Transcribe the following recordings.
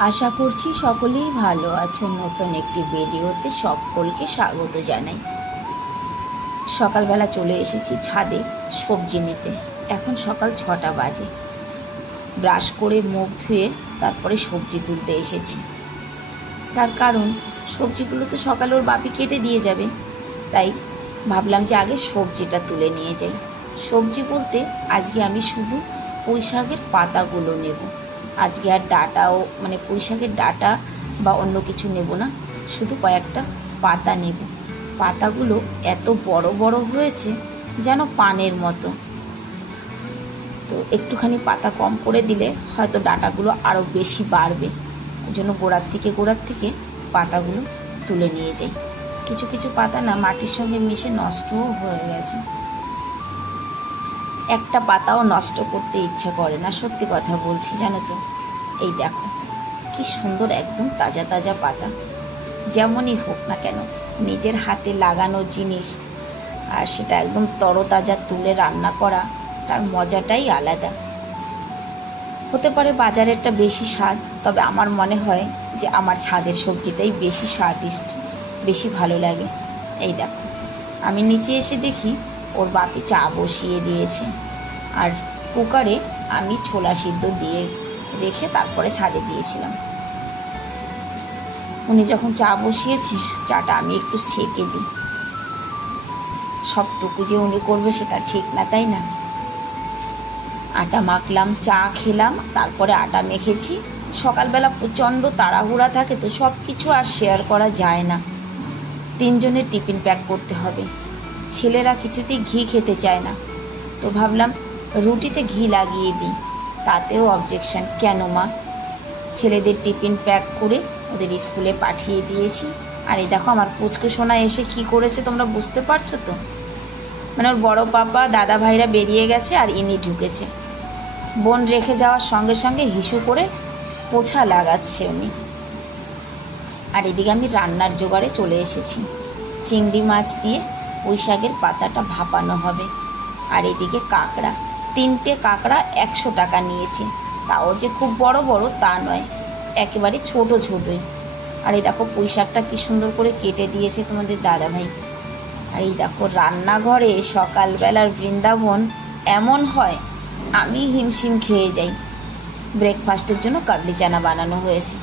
আশা করছি সকলেই ভালো আছো। নতুন একটি ভিডিওতে সকলকে স্বাগত জানাই। সকালবেলা চলে এসেছি ছাদে সবজি নিতে। এখন সকাল 6টা বাজে। ব্রাশ করে মুখ ধুয়ে তারপরে সবজি তুলতে এসেছি। তার কারণ সবজিগুলো তো সকালে ওর বাপি কেটে দিয়ে যাবে, তাই ভাবলাম যে আগে সবজিটা তুলে নিয়ে যাই। সবজি বলতে আজকে আমি শুধু পুঁই শাকের পাতাগুলো নেব। আজকে আর ডাঁটাও পুঁই শাকের ডাঁটা বা অন্য কিছু নেব না, শুধু কয়েকটা পাতা নেব। পাতাগুলো এত বড় বড় হয়েছে যেন পানের মতো, তো একটুখানি পাতা কম করে দিলে হয়তো ডাঁটাগুলো আরও বেশি বাড়বে। ওই জন্য গোড়ার থেকে পাতাগুলো তুলে নিয়ে যাই। কিছু কিছু পাতা না মাটির সঙ্গে মিশে নষ্টও হয়ে গেছে। একটা পাতাও নষ্ট করতে ইচ্ছে করে না, সত্যি কথা বলছি, জানো তো। এই দেখো কি সুন্দর একদম তাজা তাজা পাতা। যেমনই হোক না কেন, নিজের হাতে লাগানো জিনিস আর সেটা একদম তরতাজা তুলে রান্না করা, তার মজাটাই আলাদা। হতে পারে বাজারেরটা বেশি স্বাদ, তবে আমার মনে হয় যে আমার ছাদের সবজিটাই বেশি স্বাদিষ্ট, বেশি ভালো লাগে। এই দেখো, আমি নিচে এসে দেখি ওর বাপি চা বসিয়ে দিয়েছে, আর কুকারে আমি ছোলা সিদ্ধ দিয়ে রেখে তারপরে ছাদে দিয়েছিলাম। উনি যখন চা বসিয়েছে, চাটা আমি একটু সেঁকে দিই। সবটুকু যে উনি করবে সেটা ঠিক না, তাই না? আটা মাখলাম, চা খেলাম, তারপরে আটা মেখেছি। সকালবেলা প্রচণ্ড তাড়াহুড়া থাকে, তো সব কিছু আর শেয়ার করা যায় না। 3 জনের টিফিন প্যাক করতে হবে। ছেলেরা কিছুতেই ঘি খেতে চায় না, তো ভাবলাম রুটিতে ঘি লাগিয়ে দিই। তাতেও অবজেকশন, কেন মা? ছেলেদের টিফিন প্যাক করে ওদের স্কুলে পাঠিয়ে দিয়েছি। আর এই দেখো আমার পুচকু সোনা এসে কি করেছে তোমরা বুঝতে পারছো তো? ওর বড় পাপা দাদা ভাইরা বেরিয়ে গেছে আর ইনি ঢুকেছে। বোন রেখে যাওয়ার সঙ্গে সঙ্গে হিসু করে পোছা লাগাচ্ছে উনি। আর এদিকে আমি রান্নার জোগাড়ে চলে এসেছি। চিংড়ি মাছ দিয়ে পুঁই শাকের পাতাটা ভাপানো হবে। আর এদিকে কাঁকড়া, 3টে কাঁকড়া 100 টাকা নিয়েছে। তাও যে খুব বড় বড় তা নয়, একেবারে ছোট ছোটই। আর এই দেখো পুঁই শাকটা কি সুন্দর করে কেটে দিয়েছে তোমাদের দাদাভাই। আর এই দেখো রান্নাঘরে সকালবেলার বৃন্দাবন এমন হয়, আমি হিমশিম খেয়ে যাই। ব্রেকফাস্টের জন্য কাবলি চানা বানানো হয়েছে।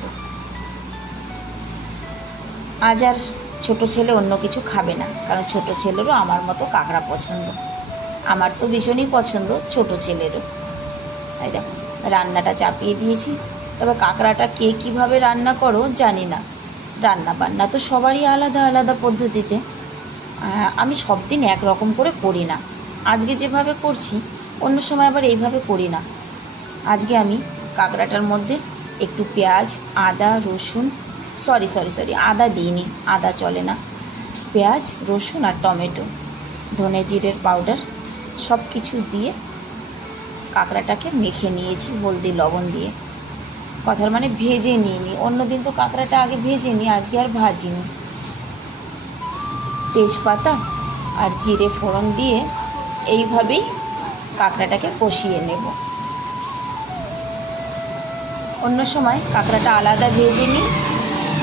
আজ আর ছোটো ছেলে অন্য কিছু খাবে না, কারণ ছোট ছেলেরও আমার মতো কাঁকড়া পছন্দ। আমার তো ভীষণই পছন্দ, ছোট ছেলেরও। এই দেখো রান্নাটা চাপিয়ে দিয়েছি। তবে কাঁকড়াটা কে কীভাবে রান্না করো জানি না। রান্না বান্না তো সবারই আলাদা আলাদা পদ্ধতিতে। আমি সব দিন একরকম করে করি না। আজকে যেভাবে করছি অন্য সময় আবার এইভাবে করি না। আজকে আমি কাঁকড়াটার মধ্যে একটু পেঁয়াজ, আদা, রসুন, সরি আদা দিইনি, আদা চলে না। পেঁয়াজ, রসুন আর টমেটো, ধনে জিরের পাউডার সব কিছু দিয়ে কাঁকড়াটাকে মেখে নিয়েছি হলদি লবণ দিয়ে। কথার মানে ভেজে নিইনি। অন্যদিন তো কাঁকড়াটা আগে ভেজে নিই, আজকে আর ভাজিনি। তেজপাতা আর জিরে ফোড়ন দিয়ে এইভাবেই কাঁকড়াটাকে কষিয়ে নেব। অন্য সময় কাঁকড়াটা আলাদা ভেজে নিই,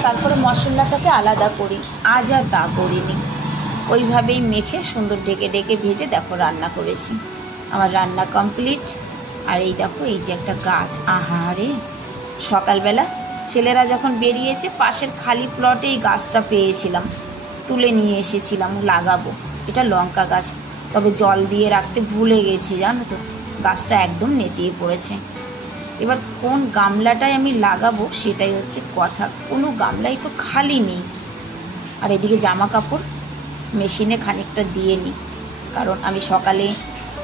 তারপরে মশলাটাকে আলাদা করি। আজ আর তা করিনি, ওইভাবেই মেখে সুন্দর ডেকে ডেকে ভেজে দেখো রান্না করেছি। আমার রান্না কমপ্লিট। আর এই দেখো এই যে একটা গাছ, আহারে! সকালবেলা ছেলেরা যখন বেরিয়েছে পাশের খালি প্লটে এই গাছটা পেয়েছিলাম, তুলে নিয়ে এসেছিলাম লাগাবো। এটা লঙ্কা গাছ, তবে জল দিয়ে রাখতে ভুলে গেছি, জানো তো। গাছটা একদম নেতিয়ে পড়েছে। এবার কোন গামলাটায় আমি লাগাবো সেটাই হচ্ছে কথা, কোনো গামলাই তো খালি নেই। আর এদিকে জামা কাপড় মেশিনে খানিকটা দিয়ে নিই, কারণ আমি সকালে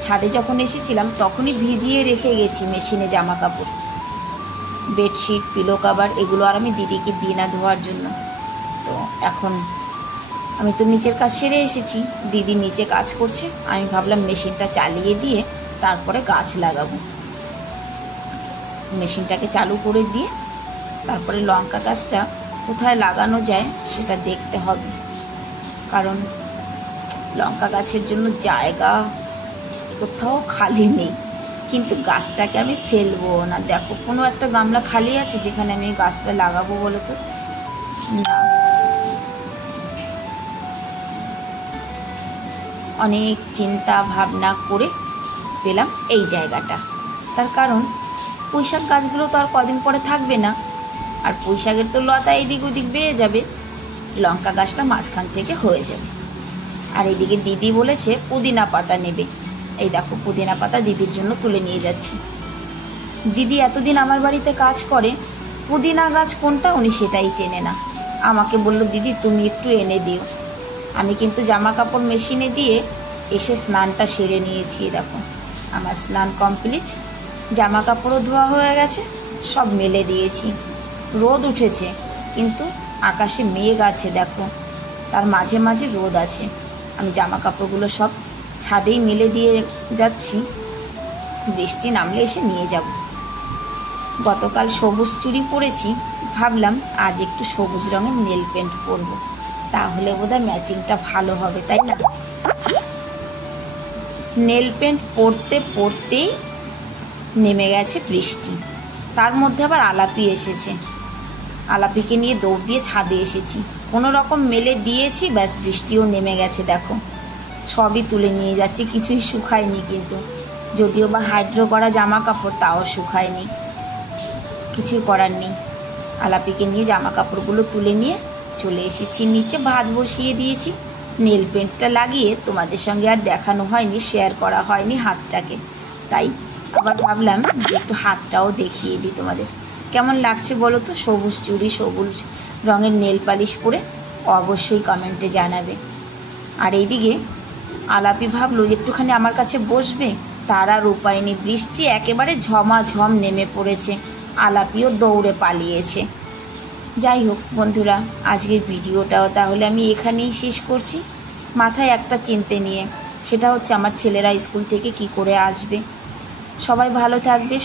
ছাদে যখন এসেছিলাম তখনই ভিজিয়ে রেখে গেছি মেশিনে জামা কাপড়। বেডশিট, পিলো কভার এগুলো আর আমি দিদিকে দিই না ধোয়ার জন্য। তো এখন আমি তো নিচের কাজ সেরে এসেছি, দিদি নিচে কাজ করছে। আমি ভাবলাম মেশিনটা চালিয়ে দিয়ে তারপরে গাছ লাগাবো। মেশিনটাকে চালু করে দিয়ে তারপরে লঙ্কা গাছটা কোথায় লাগানো যায় সেটা দেখতে হবে, কারণ লঙ্কা গাছের জন্য জায়গা কোথাও খালি নেই। কিন্তু গাছটাকে আমি ফেলবো না। দেখো কোনো একটা গামলা খালি আছে যেখানে আমি গাছটা লাগাবো বলে তো? না। অনেক চিন্তা ভাবনা করে পেলাম এই জায়গাটা। তার কারণ পুঁইশাক গাছগুলো তো আর কদিন পরে থাকবে না, আর পুঁইশাকের তো লতা এদিক ওদিক বেয়ে যাবে, লঙ্কা গাছটা মাঝখান থেকে হয়ে যাবে। আর এদিকে দিদি বলেছে পুদিনা পাতা নেবে। এই দেখো পুদিনা পাতা দিদির জন্য তুলে নিয়ে যাচ্ছি। দিদি এতদিন আমার বাড়িতে কাজ করে, পুদিনা গাছ কোনটা উনি সেটাই চেনে না। আমাকে বলল দিদি তুমি একটু এনে দিও। আমি কিন্তু জামা কাপড় মেশিনে দিয়ে এসে স্নানটা সেরে নিয়েছি। দেখো আমার স্নান কমপ্লিট, জামা কাপড়ও ধোয়া হয়ে গেছে, সব মেলে দিয়েছি। রোদ উঠেছে কিন্তু আকাশে মেঘ আছে, দেখো তার মাঝে মাঝে রোদ আছে। আমি জামা কাপড়গুলো সব ছাদেই মেলে দিয়ে যাচ্ছি, বৃষ্টি নামলে এসে নিয়ে যাব। গতকাল সবুজ চুড়ি পরেছি, ভাবলাম আজ একটু সবুজ রঙের নেল পেন্ট পরবো, তাহলে বোধহয় ম্যাচিংটা ভালো হবে, তাই না? নেল পেন্ট পরতে পরতেই নেমে গেছে বৃষ্টি। তার মধ্যে আবার আলাপি এসেছে। আলাপিকে নিয়ে দৌড় দিয়ে ছাদে এসেছি, কোনো রকম মেলে দিয়েছি, ব্যাস বৃষ্টিও নেমে গেছে। দেখো সবই তুলে নিয়ে যাচ্ছি, কিছুই শুকায়নি কিন্তু, যদিও বা হাইড্রো করা জামা কাপড় তাও শুকায়নি, কিছুই করার নেই। আলাপিকে নিয়ে জামা কাপড়গুলো তুলে নিয়ে চলে এসেছি নিচে, ভাত বসিয়ে দিয়েছি। নেল পেন্টটা লাগিয়ে তোমাদের সঙ্গে আর দেখানো হয়নি, শেয়ার করা হয়নি হাতটাকে, তাই আবার ভাবলাম যে একটু হাতটাও দেখিয়ে দিই তোমাদের। কেমন লাগছে বলো তো সবুজ চুড়ি, সবুজ রঙের নেল পালিশ পরে? অবশ্যই কমেন্টে জানাবে। আর এইদিকে আলাপি ভাবলো যে একটুখানি আমার কাছে বসবে, তার আর উপায় নেই, বৃষ্টি একেবারে ঝমাঝম নেমে পড়েছে, আলাপিও দৌড়ে পালিয়েছে। যাই হোক বন্ধুরা, আজকের ভিডিওটাও তাহলে আমি এখানেই শেষ করছি, মাথায় একটা চিন্তা নিয়ে, সেটা হচ্ছে আমার ছেলেরা স্কুল থেকে কি করে আসবে। সবাই ভালো থাকবে।